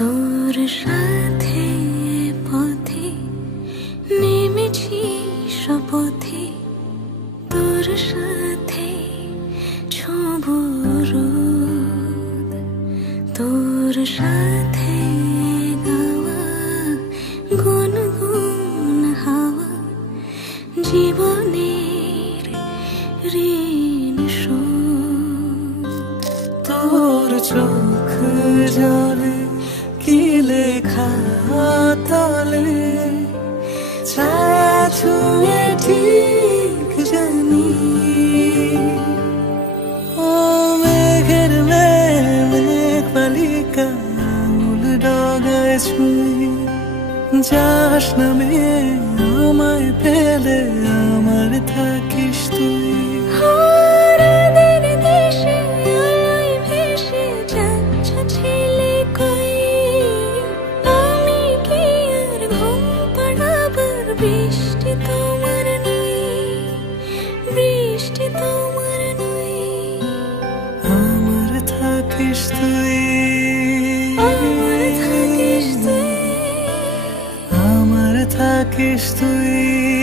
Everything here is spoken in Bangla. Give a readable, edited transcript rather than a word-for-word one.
তোর সাথে পথে নেমেছি শপথে, তোর সাথে ছোঁব রোদ, তোর সাথে গাওয়া গুনগুন হাওয়া জীবনের ঋণ শোধ। তোর চোখ জলে কি লেখা তলে, ছায়া ছুঁয়ে ঠিক জানি। ও মেঘের মেঘ বালিকা আঙুল ডগায় ছুঁই, যাস নামে আমায় পেলে আমার থাকিস তুই। বৃষ্টি তোমার নই, বৃষ্টি তোমার নই, আমার থাকিস তুই, আমার থাকিস তুই, আমার থাকিস তুই।